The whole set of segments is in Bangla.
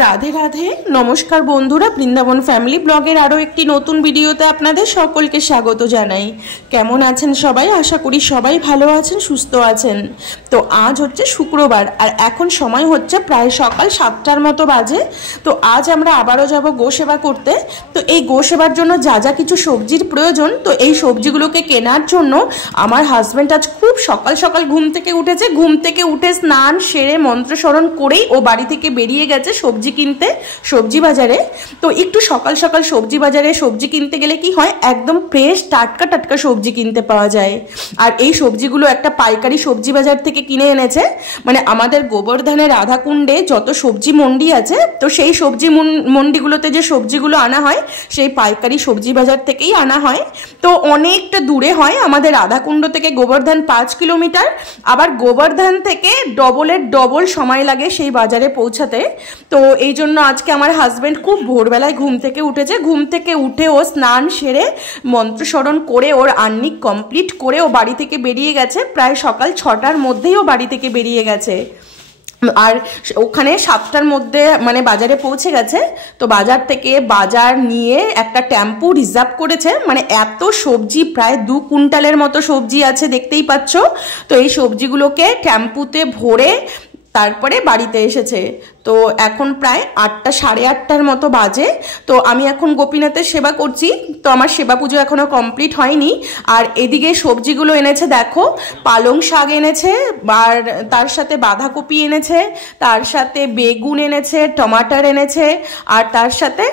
রাধে রাধে, নমস্কার বন্ধুরা। বৃন্দাবন ফ্যামিলি ব্লগের আরও একটি নতুন ভিডিওতে আপনাদের সকলকে স্বাগত জানাই। কেমন আছেন সবাই? আশা করি সবাই ভালো আছেন, সুস্থ আছেন। তো আজ হচ্ছে শুক্রবার আর এখন সময় হচ্ছে প্রায় সকাল 7টার মতো বাজে। তো আজ আমরা আবারও যাব গোসেবা করতে। তো এই গোসেবার জন্য যা যা কিছু সবজির প্রয়োজন, তো এই সবজিগুলোকে কেনার জন্য আমার হাজব্যান্ড আজ খুব সকাল সকাল ঘুম থেকে উঠেছে। ঘুম থেকে উঠে স্নান সেরে মন্ত্রস্মরণ করেই ও বাড়ি থেকে বেরিয়ে গেছে সবজি কিনতে, সবজি বাজারে। তো একটু সকাল সকাল সবজি বাজারে সবজি কিনতে গেলে কি হয়, একদম ফ্রেশ টাটকা টাটকা সবজি কিনতে পাওয়া যায়। আর এই সবজিগুলো একটা পাইকারি সবজি বাজার থেকে কিনে এনেছে। মানে আমাদের গোবর্ধনের রাধাকুণ্ডে যত সবজি মন্ডি আছে, তো সেই সবজি মন্ডিগুলোতে যে সবজিগুলো আনা হয় সেই পাইকারি সবজি বাজার থেকেই আনা হয়। তো অনেকটা দূরে হয়, আমাদের রাধাকুণ্ড থেকে গোবর্ধন 5 কিলোমিটার। আবার গোবর্ধন থেকে ডবলের ডবল সময় লাগে সেই বাজারে পৌঁছাতে। তো এই জন্য আজকে আমার হাজব্যান্ড খুব ভোরবেলায় ঘুম থেকে উঠেছে। ঘুম থেকে উঠে ও স্নান সেরে মন্ত্রস্মরণ করে ওর আহ্নিক কমপ্লিট করে ও বাড়ি থেকে বেরিয়ে গেছে। প্রায় সকাল 6টার মধ্যেই ও বাড়ি থেকে বেরিয়ে গেছে। আর ওখানে 7টার মধ্যে মানে বাজারে পৌঁছে গেছে। তো বাজার থেকে বাজার নিয়ে একটা টেম্পু রিজার্ভ করেছে। মানে এত সবজি, প্রায় 2 কুইন্টালের মতো সবজি আছে, দেখতেই পাচ্ছ। তো এই সবজিগুলোকে টেম্পুতে ভরে তারপরে বাড়িতে এসেছে। তো এখন প্রায় 8টা, সাড়ে 8টার মতো বাজে। তো আমি এখন গোপীনাথের সেবা করছি। তো আমার সেবা পুজো এখনো কমপ্লিট হয়নি। আর এদিকে সবজিগুলো এনেছে, দেখো পালং শাক এনেছে, আর তার সাথে বাঁধাকপি এনেছে, তার সাথে বেগুন এনেছে, টমাটার এনেছে, আর তার সাথে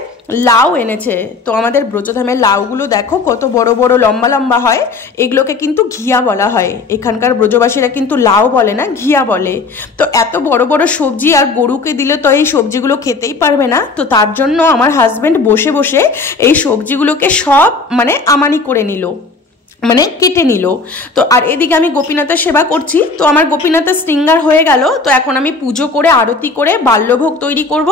লাউ এনেছে। তো আমাদের ব্রজধামের লাউগুলো দেখো কত বড় বড় লম্বা লম্বা হয়। এগুলোকে কিন্তু ঘিয়া বলা হয়। এখানকার ব্রজবাসীরা কিন্তু লাউ বলে না, ঘিয়া বলে। তো এত বড় বড় সবজি আর গরুকে দিলে তো এই সবজিগুলো খেতেই পারবে না। তো তার জন্য আমার হাজব্যান্ড বসে বসে এই সবজিগুলোকে সব মানে আমানি করে নিল, মানে কেটে নিল। তো আর এদিকে আমি গোপীনাথের সেবা করছি। তো আমার গোপীনাথের শৃঙ্গার হয়ে গেল। তো এখন আমি পুজো করে আরতি করে বাল্যভোগ তৈরি করব।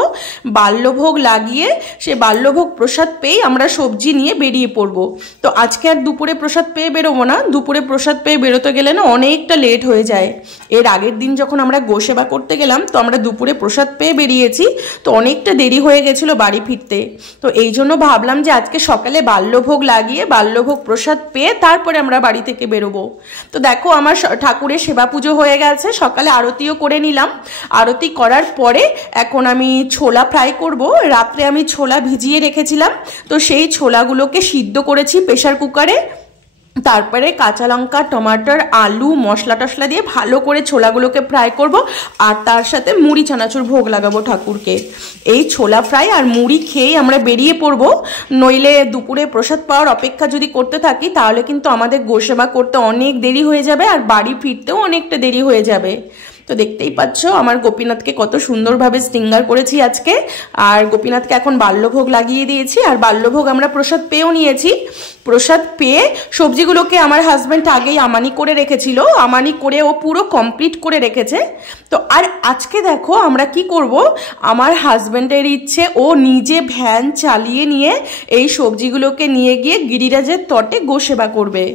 বাল্যভোগ লাগিয়ে সে বাল্যভোগ প্রসাদ পেয়ে আমরা সবজি নিয়ে বেরিয়ে পড়ব। তো আজকে আর দুপুরে প্রসাদ পেয়ে বেরোবো না। দুপুরে প্রসাদ পেয়ে বেরোতে গেলে না অনেকটা লেট হয়ে যায়। এর আগের দিন যখন আমরা গোসেবা করতে গেলাম, তো আমরা দুপুরে প্রসাদ পেয়ে বেরিয়েছি। তো অনেকটা দেরি হয়ে গেছিলো বাড়ি ফিরতে। তো এই জন্য ভাবলাম যে আজকে সকালে বাল্যভোগ লাগিয়ে বাল্যভোগ প্রসাদ পেয়ে তারপরে আমরা বাড়ি থেকে বেরোবো। তো দেখো আমার ঠাকুরের সেবা পুজো হয়ে গেছে, সকালে আরতিও করে নিলাম। আরতি করার পরে এখন আমি ছোলা ফ্রাই করব। রাত্রে আমি ছোলা ভিজিয়ে রেখেছিলাম, তো সেই ছোলাগুলোকে সিদ্ধ করেছি প্রেসার কুকারে। তারপরে কাঁচা লঙ্কা, টমাটার, আলু, মশলা টশলা দিয়ে ভালো করে ছোলাগুলোকে ফ্রাই করব। আর তার সাথে মুড়ি চানাচুর ভোগ লাগাবো ঠাকুরকে। এই ছোলা ফ্রাই আর মুড়ি খেয়েই আমরা বেরিয়ে পড়ব। নইলে দুপুরে প্রসাদ পাওয়ার অপেক্ষা যদি করতে থাকি তাহলে কিন্তু আমাদের গোসেবা করতে অনেক দেরি হয়ে যাবে আর বাড়ি ফিরতেও অনেকটা দেরি হয়ে যাবে। তো দেখতেই পাচ্ছ আমার গোপীনাথকে কত সুন্দরভাবে শৃঙ্গার করেছি আজকে। আর গোপীনাথকে এখন বাল্যভোগ লাগিয়ে দিয়েছি। আর বাল্যভোগ আমরা প্রসাদ পেয়েও নিয়েছি। প্রসাদ পেয়ে সবজিগুলোকে আমার হাজব্যান্ড আগেই আমানি করে রেখেছিল। আমানি করে ও পুরো কমপ্লিট করে রেখেছে। তো আর আজকে দেখো আমরা কি করব, আমার হাজব্যান্ডের ইচ্ছে ও নিজে ভ্যান চালিয়ে নিয়ে এই সবজিগুলোকে নিয়ে গিয়ে গিরিরাজের তটে গোসেবা করবে।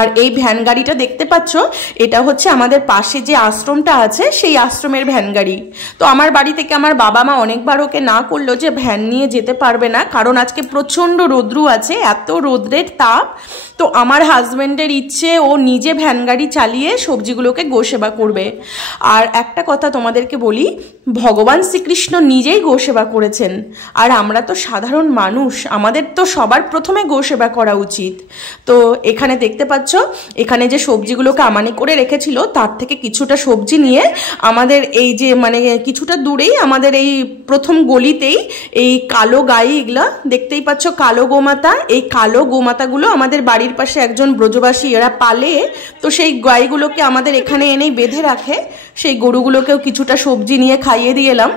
আর এই ভ্যান গাড়িটা দেখতে পাচ্ছ, এটা হচ্ছে আমাদের পাশে যে আশ্রমটা আছে সেই আশ্রমের ভ্যান গাড়ি। তো আমার বাড়ি থেকে আমার বাবা মা অনেকবার ওকে না করলো যে ভ্যান নিয়ে যেতে পারবে না, কারণ আজকে প্রচণ্ড রৌদ্রু আছে, এত রৌদ্রের তাপ। তো আমার হাজব্যান্ডের ইচ্ছে ও নিজে ভ্যান গাড়ি চালিয়ে সবজিগুলোকে গোসেবা করবে। আর একটা কথা তোমাদেরকে বলি, ভগবান শ্রীকৃষ্ণ নিজেই গোসেবা করেছেন। আর আমরা তো সাধারণ মানুষ, আমাদের তো সবার প্রথমে গোসেবা করা উচিত। তো এখানে দেখতে পাচ্ছ, এখানে যে সবজিগুলোকে আমানি করে রেখেছিল তার থেকে কিছুটা সবজি নিয়ে আমাদের এই যে মানে কিছুটা দূরেই আমাদের এই প্রথম গলিতেই এই কালো গাই, এগুলা দেখতেই পাচ্ছ কালো গোমাতা। এই কালো গোমাতাগুলো আমাদের বাড়ির পাশে একজন ব্রজবাসী এরা পালে। তো সেই গাইগুলোকে আমাদের এখানে এনেই বেঁধে রাখে। সেই গরুগুলোকেও কিছুটা সবজি নিয়ে খাইয়ে দিয়ে এলাম।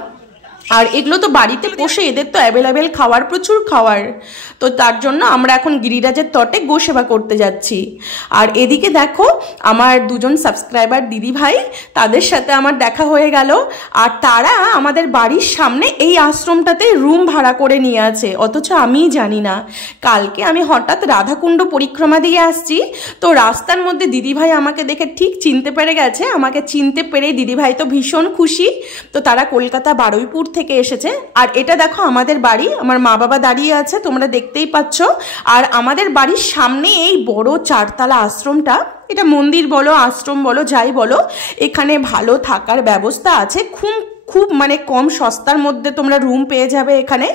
আর এগুলো তো বাড়িতে পোষে, এদের তো অ্যাভেলেবেল খাওয়ার, প্রচুর খাওয়ার। তো তার জন্য আমরা এখন গিরিরাজের তটে গোসেবা করতে যাচ্ছি। আর এদিকে দেখো আমার 2জন সাবস্ক্রাইবার দিদি ভাই, তাদের সাথে আমার দেখা হয়ে গেল। আর তারা আমাদের বাড়ির সামনে এই আশ্রমটাতে রুম ভাড়া করে নিয়ে আছে, অথচ আমিই জানি না। কালকে আমি হঠাৎ রাধাকুণ্ড পরিক্রমা দিয়ে আসছি, তো রাস্তার মধ্যে দিদিভাই আমাকে দেখে ঠিক চিনতে পেরে গেছে। আমাকে চিনতে পেরে দিদিভাই তো ভীষণ খুশি। তো তারা কলকাতা বারুইপুর থেকে এসেছে। আর এটা দেখো আমাদের বাড়ি, আমার মা বাবা দাঁড়িয়ে আছে, তোমরা দেখতেই পাচ্ছ। আর আমাদের বাড়ির সামনে এই বড় 4তলা আশ্রমটা, এটা মন্দির বলো আশ্রম বলো যাই বলো, এখানে ভালো থাকার ব্যবস্থা আছে, খুব মানে কম সস্তার মধ্যে তোমরা রুম পেয়ে যাবে এখানে।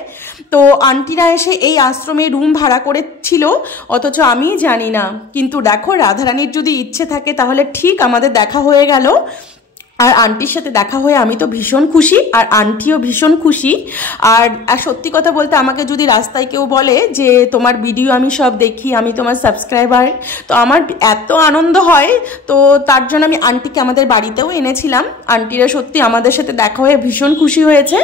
তো আন্টিরা এসে এই আশ্রমে রুম ভাড়া করেছিল, অথচ আমি জানি না। কিন্তু দেখো রাধারানীর যদি ইচ্ছে থাকে তাহলে ঠিক আমাদের দেখা হয়ে গেল। আর আন্টির সাথে দেখা হয়ে আমি তো ভীষণ খুশি, আর আন্টিও ভীষণ খুশি। আর সত্যি কথা বলতে আমাকে যদি রাস্তায় কেউ বলে যে তোমার ভিডিও আমি সব দেখি, আমি তোমার সাবস্ক্রাইবার, তো আমার এত আনন্দ হয়। তো তার জন্য আমি আন্টিকে আমাদের বাড়িতেও এনেছিলাম। আন্টিরা সত্যি আমাদের সাথে দেখা হয়ে ভীষণ খুশি হয়েছে।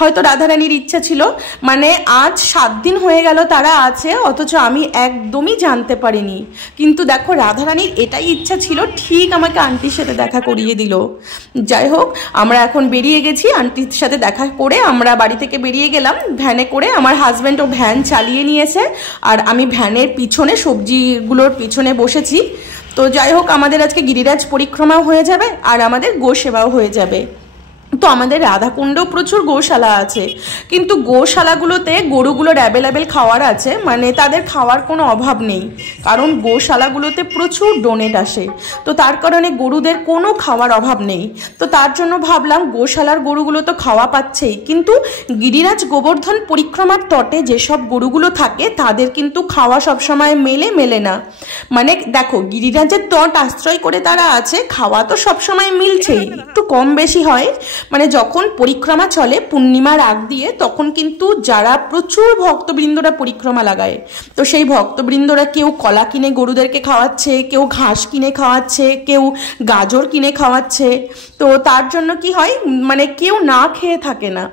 হয়তো রাধারানীর ইচ্ছা ছিল, মানে আজ 7 দিন হয়ে গেল তারা আছে, অথচ আমি একদমই জানতে পারিনি। কিন্তু দেখো রাধারানীর এটাই ইচ্ছা ছিল, ঠিক আমাকে আন্টির সাথে দেখা করিয়ে দিল। যাই হোক, আমরা এখন বেরিয়ে গেছি, আন্টির সাথে দেখা করে আমরা বাড়ি থেকে বেরিয়ে গেলাম ভ্যানে করে। আমার হাজব্যান্ডও ভ্যান চালিয়ে নিয়েছে, আর আমি ভ্যানের পিছনে সবজিগুলোর পিছনে বসেছি। তো যাই হোক, আমাদের আজকে গিরিরাজ পরিক্রমাও হয়ে যাবে আর আমাদের গোসেবাও হয়ে যাবে। তো আমাদের রাধাকুণ্ডেও প্রচুর গোশালা আছে, কিন্তু গোশালাগুলোতে গরুগুলোর অ্যাভেলেবেল খাওয়ার আছে, মানে তাদের খাওয়ার কোনো অভাব নেই, কারণ গোশালাগুলোতে প্রচুর ডোনেট আসে। তো তার কারণে গরুদের কোনো খাওয়ার অভাব নেই। তো তার জন্য ভাবলাম গোশালার গরুগুলো তো খাওয়া পাচ্ছেই, কিন্তু গিরিরাজ গোবর্ধন পরিক্রমার তটে যেসব গরুগুলো থাকে তাদের কিন্তু খাওয়া সবসময় মেলে না। মানে দেখো গিরিরাজের তট আশ্রয় করে তারা আছে, খাওয়া তো সবসময় মিলছেই, একটু কম বেশি হয়। মানে যখন পরিক্রমা চলে পূর্ণিমার আগ দিয়ে, তখন কিন্তু যারা প্রচুর ভক্তবৃন্দরা পরিক্রমা লাগায়, তো সেই ভক্তবৃন্দরা কেউ কলা কিনে গরুদেরকে খাওয়াচ্ছে, কেউ ঘাস কিনে খাওয়াচ্ছে, কেউ গাজর কিনে খাওয়াচ্ছে। তো তার জন্য কি হয়, মানে কেউ না খেয়ে থাকে না।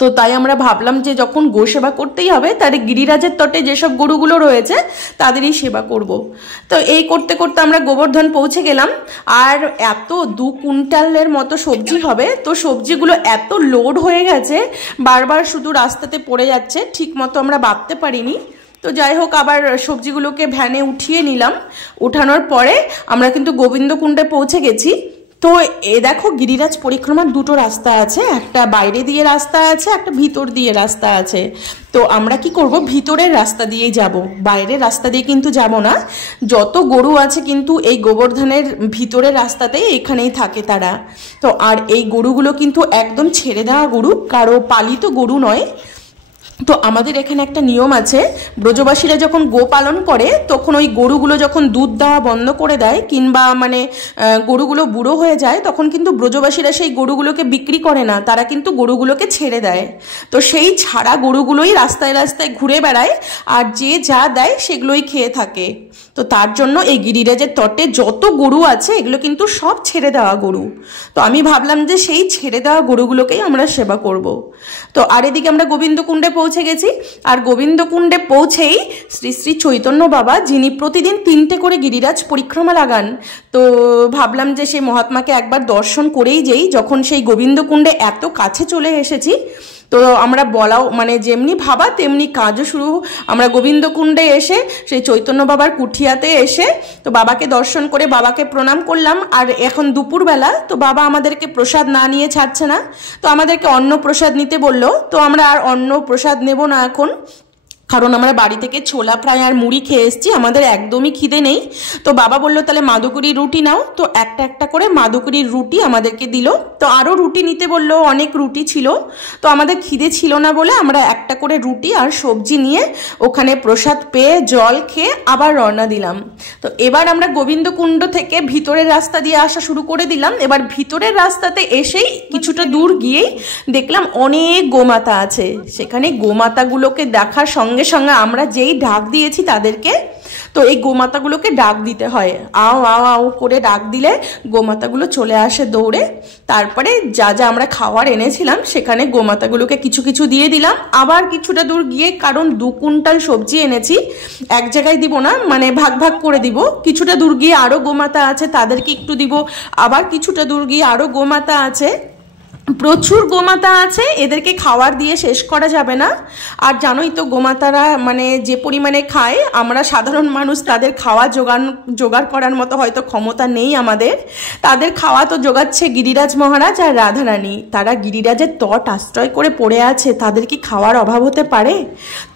তো তাই আমরা ভাবলাম যে যখন গো সেবা করতেই হবে, তাহলে গিরিরাজের তটে যেসব গরুগুলো রয়েছে তাদেরই সেবা করব। তো এই করতে করতে আমরা গোবর্ধন পৌঁছে গেলাম। আর এত 2 কুইন্টালের মতো সবজি হবে, তো সবজিগুলো এত লোড হয়ে গেছে, বারবার শুধু রাস্তাতে পড়ে যাচ্ছে, ঠিক মতো আমরা ভাবতে পারিনি। তো যাই হোক, আবার সবজিগুলোকে ভ্যানে উঠিয়ে নিলাম। উঠানোর পরে আমরা কিন্তু গোবিন্দকুণ্ডে পৌঁছে গেছি। তো এ দেখো গিরিরাজ পরিক্রমার 2টো রাস্তা আছে, একটা বাইরে দিয়ে রাস্তা আছে, একটা ভিতর দিয়ে রাস্তা আছে। তো আমরা কি করব, ভিতরের রাস্তা দিয়েই যাব, বাইরের রাস্তা দিয়ে কিন্তু যাব না। যত গরু আছে কিন্তু এই গোবর্ধনের ভিতরের রাস্তাতেই এখানেই থাকে তারা। তো আর এই গরুগুলো কিন্তু একদম ছেড়ে দেওয়া গরু, কারো পালিত গরু নয়। তো আমাদের এখানে একটা নিয়ম আছে, ব্রজবাসীরা যখন গো পালন করে তখন ওই গরুগুলো যখন দুধ দেওয়া বন্ধ করে দেয়, কিংবা মানে গরুগুলো বুড়ো হয়ে যায়, তখন কিন্তু ব্রজবাসীরা সেই গরুগুলোকে বিক্রি করে না, তারা কিন্তু গরুগুলোকে ছেড়ে দেয়। তো সেই ছাড়া গরুগুলোই রাস্তায় রাস্তায় ঘুরে বেড়ায়, আর যে যা দেয় সেগুলোই খেয়ে থাকে। তো তার জন্য এই গিরিরাজের তটে যত গরু আছে এগুলো কিন্তু সব ছেড়ে দেওয়া গরু। তো আমি ভাবলাম যে সেই ছেড়ে দেওয়া গরুগুলোকেই আমরা সেবা করব। তো আর এদিকে আমরা গোবিন্দকুণ্ডে পৌঁছে গেছি। আর গোবিন্দকুণ্ডে পৌঁছেই শ্রী শ্রী চৈতন্য বাবা, যিনি প্রতিদিন 3টে করে গিরিরাজ পরিক্রমা লাগান, তো ভাবলাম যে সেই মহাত্মাকে একবার দর্শন করেই যেই, যখন সেই গোবিন্দকুণ্ডে এত কাছে চলে এসেছি। তো আমরা বলাও মানে যেমনি ভাবা তেমনি কাজও শুরু। আমরা গোবিন্দকুণ্ডে এসে সেই চৈতন্য বাবার কুঠিয়াতে এসে তো বাবাকে দর্শন করে বাবাকে প্রণাম করলাম। আর এখন দুপুরবেলা, তো বাবা আমাদেরকে প্রসাদ না নিয়ে ছাড়ছে না, তো আমাদেরকে অন্ন প্রসাদ নিতে বললো। তো আমরা আর অন্ন প্রসাদ নেব না এখন, কারণ আমরা বাড়ি থেকে ছোলা ফ্রাই আর মুড়ি খেয়ে এসেছি, আমাদের একদমই খিদে নেই। তো বাবা বললো তাহলে মাদুকুরির রুটি নাও। তো একটা একটা করে মাদুকুরির রুটি আমাদেরকে দিল। তো আরও রুটি নিতে বললো, অনেক রুটি ছিল। তো আমাদের খিদে ছিল না বলে আমরা একটা করে রুটি আর সবজি নিয়ে ওখানে প্রসাদ পেয়ে জল খেয়ে আবার রওনা দিলাম। তো এবার আমরা গোবিন্দকুণ্ড থেকে ভিতরের রাস্তা দিয়ে আসা শুরু করে দিলাম। এবার ভিতরের রাস্তাতে এসেই কিছুটা দূর গিয়েই দেখলাম অনেক গোমাতা আছে। সেখানে গোমাতাগুলোকে দেখার সঙ্গে সঙ্গে আমরা যেই ডাক দিয়েছি তাদেরকে, তো এই গোমাতাগুলোকে ডাক দিতে হয়, আও আও আও করে ডাক দিলে গোমাতাগুলো চলে আসে দৌড়ে। তারপরে যা যা আমরা খাওয়ার এনেছিলাম সেখানে গোমাতাগুলোকে কিছু কিছু দিয়ে দিলাম। আবার কিছুটা দূর গিয়ে, কারণ 2 কুইন্টাল সবজি এনেছি, এক জায়গায় দিব না, মানে ভাগ ভাগ করে দিব। কিছুটা দূর গিয়ে আরও গোমাতা আছে, তাদেরকে একটু দিব। আবার কিছুটা দূর গিয়ে আরও গোমাতা আছে, প্রচুর গোমাতা আছে, এদেরকে খাবার দিয়ে শেষ করা যাবে না। আর জানোই তো গোমাতারা মানে যে পরিমাণে খায়, আমরা সাধারণ মানুষ তাদের খাওয়া জোগাড় করার মতো হয়তো ক্ষমতা নেই আমাদের। তাদের খাওয়া তো জোগাচ্ছে গিরিরাজ মহারাজ আর রাধারানী। তারা গিরিরাজের তট আশ্রয় করে পড়ে আছে, তাদের কি খাওয়ার অভাব হতে পারে?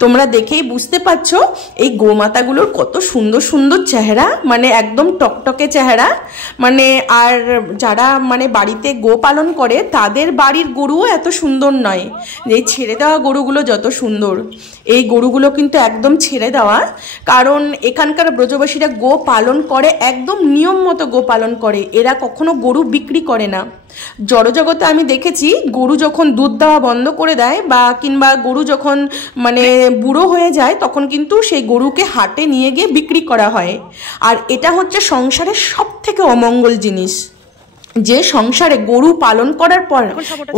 তোমরা দেখেই বুঝতে পারছো এই গোমাতাগুলোর কত সুন্দর সুন্দর চেহারা, মানে একদম টকটকে চেহারা। মানে আর যারা মানে বাড়িতে গো পালন করে তাদের বাড়ির গরুও এত সুন্দর নয়। এই ছেড়ে দেওয়া গরুগুলো যত সুন্দর, এই গরুগুলো কিন্তু একদম ছেড়ে দেওয়া। কারণ এখানকার ব্রজবাসীরা গো পালন করে, একদম নিয়ম মতো গো পালন করে। এরা কখনো গরু বিক্রি করে না। জড়জগতে আমি দেখেছি গরু যখন দুধ দেওয়া বন্ধ করে দেয় বা কিংবা গরু যখন মানে বুড়ো হয়ে যায়, তখন কিন্তু সেই গরুকে হাটে নিয়ে গিয়ে বিক্রি করা হয়। আর এটা হচ্ছে সংসারের সব থেকে অমঙ্গল জিনিস, যে সংসারে গরু পালন করার পর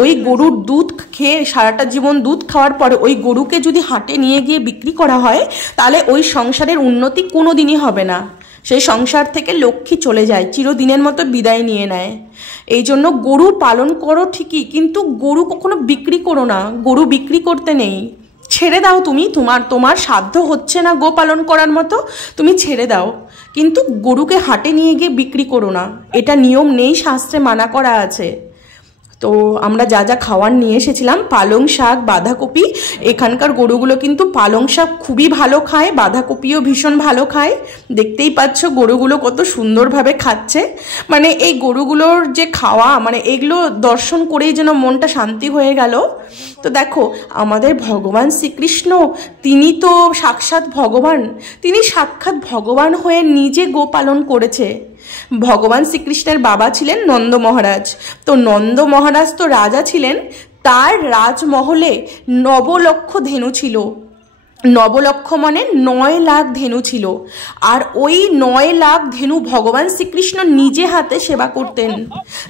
ওই গরুর দুধ খেয়ে সারাটা জীবন দুধ খাওয়ার পরে ওই গরুকে যদি হাটে নিয়ে গিয়ে বিক্রি করা হয়, তাহলে ওই সংসারের উন্নতি কোনো দিনই হবে না। সেই সংসার থেকে লক্ষ্মী চলে যায়, চিরদিনের মতো বিদায় নিয়ে নেয়। এই জন্য গরু পালন করো ঠিকই, কিন্তু গরু কখনো বিক্রি করো না। গরু বিক্রি করতে নেই, ছেড়ে দাও। তুমি তোমার সাধ্য হচ্ছে না গো পালন করার মতো, তুমি ছেড়ে দাও, কিন্তু গরুকে হাটে নিয়ে গিয়ে বিক্রি করো না। এটা নিয়ম নেই, শাস্ত্রে মানা করা আছে। তো আমরা যা যা খাওয়ার নিয়ে এসেছিলাম, পালং শাক, বাঁধাকপি। এখানকার গরুগুলো কিন্তু পালং শাক খুবই ভালো খায়, বাঁধাকপিও ভীষণ ভালো খায়। দেখতেই পাচ্ছ গরুগুলো কত সুন্দরভাবে খাচ্ছে। মানে এই গরুগুলোর যে খাওয়া, মানে এগুলো দর্শন করেই যেন মনটা শান্তি হয়ে গেল। তো দেখো আমাদের ভগবান শ্রীকৃষ্ণ, তিনি তো সাক্ষাৎ ভগবান, তিনি সাক্ষাৎ ভগবান হয়ে নিজে গো পালন করেছে। ভগবান শ্রীকৃষ্ণের বাবা ছিলেন নন্দ মহারাজ। তো নন্দ মহারাজ তো রাজা ছিলেন, তার রাজমহলে 9 লক্ষ ধেনু ছিল। 9 লক্ষ মানে 9 লাখ ধেনু ছিল। আর ওই 9 লাখ ধেনু ভগবান শ্রীকৃষ্ণ নিজে হাতে সেবা করতেন।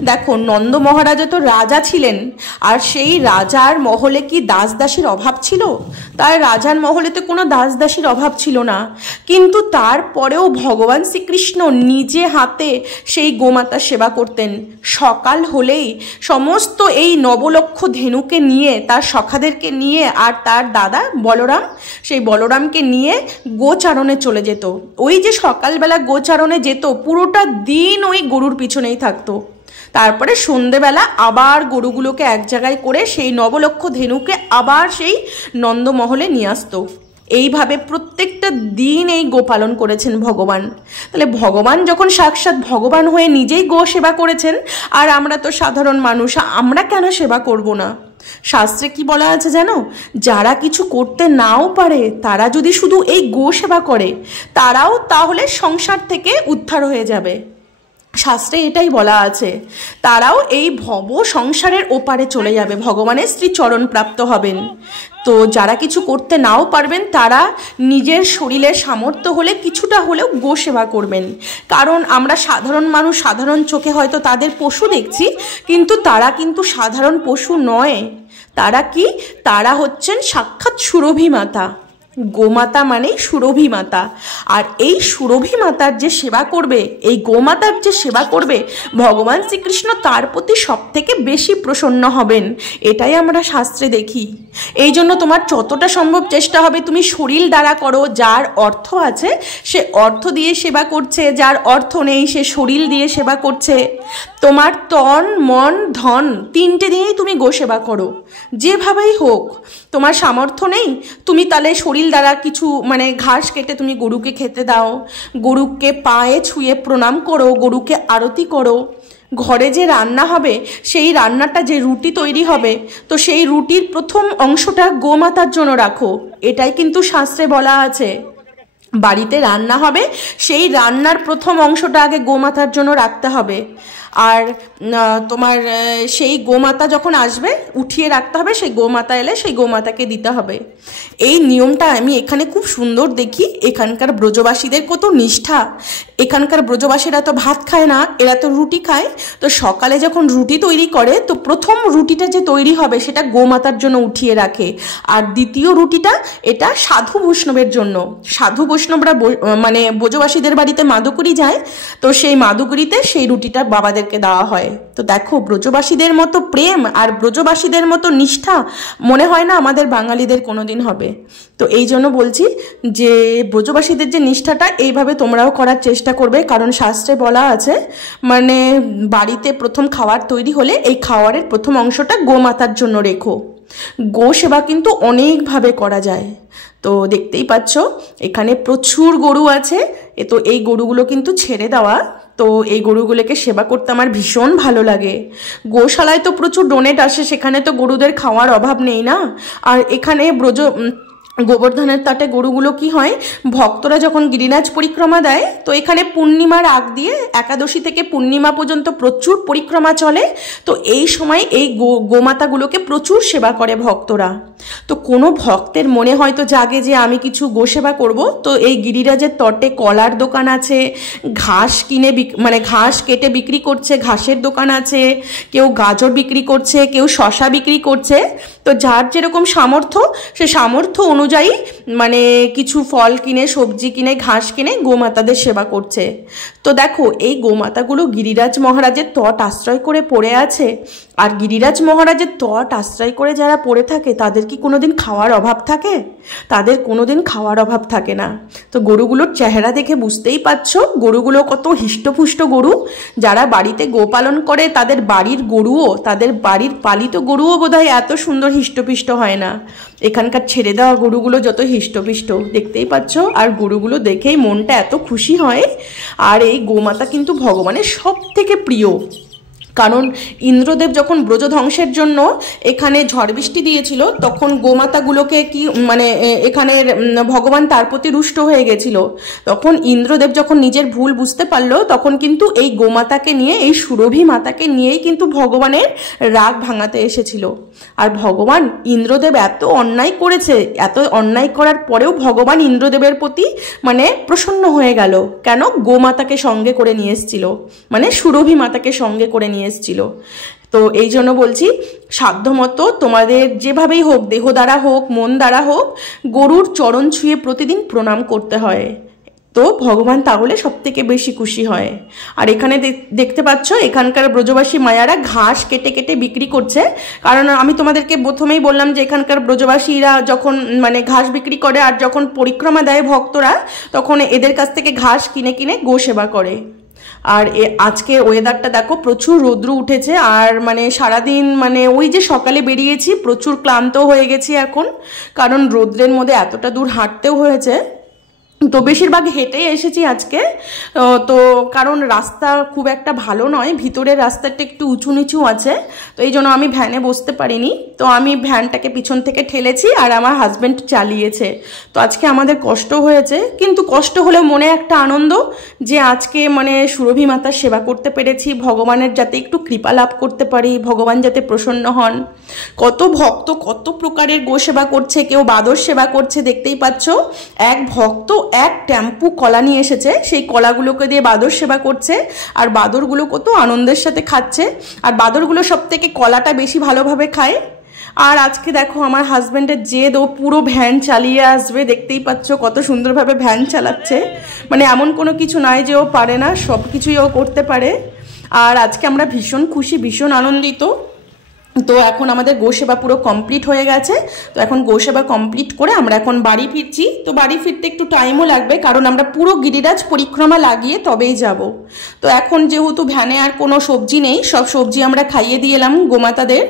দেখো নন্দ মহারাজা তো রাজা ছিলেন, আর সেই রাজার মহলে কি দাস দাসীর অভাব ছিল? তার রাজার মহলে তো কোনো দাস দাসীর অভাব ছিল না। কিন্তু তারপরেও ভগবান শ্রীকৃষ্ণ নিজে হাতে সেই গোমাতার সেবা করতেন। সকাল হলেই সমস্ত এই 9 লক্ষ ধেনুকে নিয়ে, তার সখাদেরকে নিয়ে আর তার দাদা বলরাম, সেই বলরামকে নিয়ে গোচারণে চলে যেত। ওই যে সকালবেলা গোচারণে যেত, পুরোটা দিন ওই গরুর পিছনেই থাকতো। তারপরে সন্ধেবেলা আবার গরুগুলোকে এক জায়গায় করে সেই 9 লক্ষ ধেনুকে আবার সেই নন্দমহলে নিয়ে আসতো। এইভাবে প্রত্যেকটা দিন এই গোপালন করেছেন ভগবান। তাহলে ভগবান যখন সাক্ষাৎ ভগবান হয়ে নিজেই গো সেবা করেছেন, আর আমরা তো সাধারণ মানুষ, আমরা কেন সেবা করব না? শাস্ত্রে কি বলা আছে জানো? যারা কিছু করতে নাও পারে, তারা যদি শুধু এই গো সেবা করে, তারাও তাহলে সংসার থেকে উদ্ধার হয়ে যাবে। শাস্ত্রে এটাই বলা আছে, তারাও এই ভব সংসারের ওপারে চলে যাবে, ভগবানের শ্রীচরণ প্রাপ্ত হবেন। তো যারা কিছু করতে নাও পারবেন, তারা নিজের শরীরের সামর্থ্য হলে কিছুটা হলেও গো সেবা করবেন। কারণ আমরা সাধারণ মানুষ, সাধারণ চোখে হয়তো তাদের পশু দেখছি, কিন্তু তারা কিন্তু সাধারণ পশু নয়। তারা কি? তারা হচ্ছেন সাক্ষাৎ সুরভি মাতা। গোমাতা মানে সুরভি মাতা। আর এই সুরভি মাতার যে সেবা করবে, এই গোমাতার যে সেবা করবে, ভগবান শ্রীকৃষ্ণ তার প্রতি সব থেকে বেশি প্রসন্ন হবেন। এটাই আমরা শাস্ত্রে দেখি। এই জন্য তোমার যতটা সম্ভব চেষ্টা হবে তুমি শরীর দ্বারা করো। যার অর্থ আছে সে অর্থ দিয়ে সেবা করছে, যার অর্থ নেই সে শরীর দিয়ে সেবা করছে। তোমার তন মন ধন 3টে দিয়েই তুমি গো সেবা করো, যেভাবেই হোক। তোমার সামর্থ্য নেই, তুমি তাহলে শরীর দ্বারা কিছু মানে ঘাস কেটে তুমি গরুকে খেতে দাও, গরুকে পায়ে ছুঁয়ে প্রণাম করো, গরুকে আরতি করো। ঘরে যে রান্না হবে, সেই রান্নাটা যে রুটি তৈরি হবে, তো সেই রুটির প্রথম অংশটা গোমাতার জন্য রাখো। এটাই কিন্তু শাস্ত্রে বলা আছে। বাড়িতে রান্না হবে, সেই রান্নার প্রথম অংশটা আগে গোমাতার জন্য রাখতে হবে। আর তোমার সেই গোমাতা যখন আসবে উঠিয়ে রাখতে হবে, সেই গোমাতা এলে সেই গোমাতাকে দিতে হবে। এই নিয়মটা আমি এখানে খুব সুন্দর দেখি। এখানকার ব্রজবাসীদের কত নিষ্ঠা। এখানকার ব্রজবাসীরা তো ভাত খায় না, এরা তো রুটি খায়। তো সকালে যখন রুটি তৈরি করে, তো প্রথম রুটিটা যে তৈরি হবে সেটা গোমাতার জন্য উঠিয়ে রাখে। আর দ্বিতীয় রুটিটা এটা সাধু বৈষ্ণবের জন্য। সাধু বৈষ্ণবরা মানে ব্রজবাসীদের বাড়িতে মাদুকুরি যায়, তো সেই মাদুকুরিতে সেই রুটিটা বাবাদের আমাদেরকে দেওয়া হয়। তো দেখো, ব্রজবাসীদের মতো প্রেম আর ব্রজবাসীদের মতো নিষ্ঠা মনে হয় না আমাদের বাঙালিদের কোনোদিন হবে। তো এই জন্য বলছি যে ব্রজবাসীদের যে নিষ্ঠাটা এইভাবে তোমরাও করার চেষ্টা করবে, কারণ শাস্ত্রে বলা আছে মানে বাড়িতে প্রথম খাবার তৈরি হলে এই খাবারের প্রথম অংশটা গোমাতার জন্য রেখো। গো সেবা কিন্তু অনেকভাবে করা যায়। তো দেখতেই পাচ্ছ এখানে প্রচুর গরু আছে, তো এই গরুগুলো কিন্তু ছেড়ে দেওয়া। তো এই গরুগুলোকে সেবা করতে আমার ভীষণ ভালো লাগে। গোশালায় তো প্রচুর ডোনেট আসে, সেখানে তো গরুদের খাওয়ার অভাব নেই না। আর এখানে গোবর্ধনের তটে গরুগুলো কি হয়, ভক্তরা যখন গিরিরাজ পরিক্রমা দেয় তো এখানে পূর্ণিমার আগ দিয়ে একাদশী থেকে পূর্ণিমা পর্যন্ত প্রচুর পরিক্রমা চলে। তো এই সময় এই গোমাতাগুলোকে প্রচুর সেবা করে ভক্তরা। তো কোনো ভক্তের মনে হয়তো জাগে যে আমি কিছু গোসেবা করব, তো এই গিরিরাজের তটে কলার দোকান আছে, ঘাস কিনে ঘাস কেটে বিক্রি করছে, ঘাসের দোকান আছে, কেউ গাজর বিক্রি করছে, কেউ শশা বিক্রি করছে। তো যার যেরকম সামর্থ্য সে সামর্থ্য অনুযায়ী কিছু ফল কিনে, সবজি কিনে, ঘাস কিনে গোমাতাদের সেবা করছে। তো দেখো এই গোমাতাগুলো গিরিরাজ মহারাজের তট আশ্রয় করে পড়ে আছে। আর গিরিরাজ মহারাজের তট আশ্রয় করে যারা পড়ে থাকে তাদের কি কোনোদিন খাওয়ার অভাব থাকে? তাদের কোনোদিন খাওয়ার অভাব থাকে না। তো গরুগুলোর চেহারা দেখে বুঝতেই পারছো গরুগুলো কত হিষ্টপুষ্ট গরু। যারা বাড়িতে গোপালন করে তাদের বাড়ির গরুও, তাদের বাড়ির পালিত গরুও বোধহয় এত সুন্দর হিষ্টপিষ্ট হয় না। এখানকার ছেড়ে দেওয়া গরুগুলো যত হিষ্টপিষ্ট দেখতেই পাচ্ছ। আর গরুগুলো দেখেই মনটা এত খুশি হয়। আর এই গোমাতা কিন্তু ভগবানের সব থেকে প্রিয়, কারণ ইন্দ্রদেব যখন ব্রজ ধ্বংসের জন্য এখানে ঝড় বৃষ্টি দিয়েছিল তখন গোমাতাগুলোকে কি এখানের ভগবান তার প্রতি রুষ্ট হয়ে গেছিল। তখন ইন্দ্রদেব যখন নিজের ভুল বুঝতে পারলো তখন কিন্তু এই গোমাতাকে নিয়ে, এই সুরভি মাতাকে নিয়েই কিন্তু ভগবানের রাগ ভাঙাতে এসেছিল। আর ভগবান ইন্দ্রদেব এত অন্যায় করেছে, এত অন্যায় করার পরেও ভগবান ইন্দ্রদেবের প্রতি প্রসন্ন হয়ে গেল। কেন? গোমাতাকে সঙ্গে করে নিয়ে এসেছিল, সুরভি মাতাকে সঙ্গে করে নিয়ে এসেছিল। তো এই জন্য বলছি সাধ্যমতো তোমাদের যেভাবেই হোক, দেহ দ্বারা হোক, মন দ্বারা হোক, গরুর চরণ ছুঁয়ে প্রতিদিন প্রণাম করতে হয়। তো ভগবান তাহলে সব থেকে বেশি খুশি হয়। আর এখানে দেখতে পাচ্ছ এখানকার ব্রজবাসী মায়ারা ঘাস কেটে কেটে বিক্রি করছে। কারণ আমি তোমাদেরকে প্রথমেই বললাম যে এখানকার ব্রজবাসীরা যখন ঘাস বিক্রি করে আর যখন পরিক্রমা দেয় ভক্তরা, তখন এদের কাছ থেকে ঘাস কিনে কিনে গো সেবা করে। আর আজকে ওয়েদারটা দেখো, প্রচুর রৌদ্র উঠেছে। আর সারাদিন ওই যে সকালে বেরিয়েছি, প্রচুর ক্লান্ত হয়ে গেছি এখন, কারণ রৌদ্রের মধ্যে এতটা দূর হাঁটতেও হয়েছে। তো বেশিরভাগ হেঁটেই এসেছি আজকে। তো কারণ রাস্তা খুব একটা ভালো নয়, ভিতরের রাস্তাটা একটু উঁচু নিচু আছে, তো এই জন্য আমি ভ্যানে বসতে পারিনি। তো আমি ভ্যানটাকে পিছন থেকে ঠেলেছি আর আমার হাজব্যান্ড চালিয়েছে। তো আজকে আমাদের কষ্ট হয়েছে, কিন্তু কষ্ট হলেও মনে একটা আনন্দ যে আজকে সুরভি মাতার সেবা করতে পেরেছি, ভগবানের যাতে একটু কৃপা লাভ করতে পারি, ভগবান যাতে প্রসন্ন হন। কত ভক্ত কত প্রকারের গো সেবা করছে, কেউ বাদর সেবা করছে, দেখতেই পাচ্ছ। এক ভক্ত এক টেম্পু কলা নিয়ে এসেছে, সেই কলাগুলোকে দিয়ে বাদর সেবা করছে। আর বাদরগুলো কত আনন্দের সাথে খাচ্ছে। আর বাদরগুলো সব থেকে কলাটা বেশি ভালোভাবে খায়। আর আজকে দেখো আমার হাজব্যান্ডের জেদ, ও পুরো ভ্যান চালিয়ে আসবে। দেখতেই পাচ্ছ কত সুন্দরভাবে ভ্যান চালাচ্ছে। এমন কোনো কিছু নয় যে ও পারে না, সব কিছুই ও করতে পারে। আর আজকে আমরা ভীষণ খুশি, ভীষণ আনন্দিত। তো এখন আমাদের গোসেবা পুরো কমপ্লিট হয়ে গেছে। তো এখন গোসেবা কমপ্লিট করে আমরা এখন বাড়ি ফিরছি। তো বাড়ি ফিরতে একটু টাইমও লাগবে, কারণ আমরা পুরো গিরিরাজ পরিক্রমা লাগিয়ে তবেই যাব। তো এখন যেহেতু ভ্যানে আর কোনো সবজি নেই, সব সবজি আমরা খাইয়ে দিয়ে এলাম গোমাতাদের।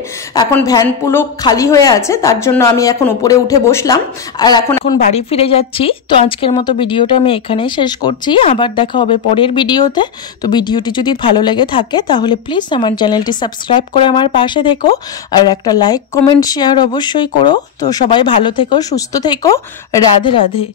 এখন ভ্যান পুরো খালি হয়ে আছে, তার জন্য আমি এখন উপরে উঠে বসলাম আর এখন বাড়ি ফিরে যাচ্ছি। তো আজকের মতো ভিডিওটা আমি এখানেই শেষ করছি, আবার দেখা হবে পরের ভিডিওতে। তো ভিডিওটি যদি ভালো লেগে থাকে তাহলে প্লিজ আমার চ্যানেলটি সাবস্ক্রাইব করে আমার পাশে থেকো, আর একটা লাইক কমেন্ট শেয়ার অবশ্যই করো। তো সবাই ভালো থেকো, সুস্থ থেকো। রাধে রাধে।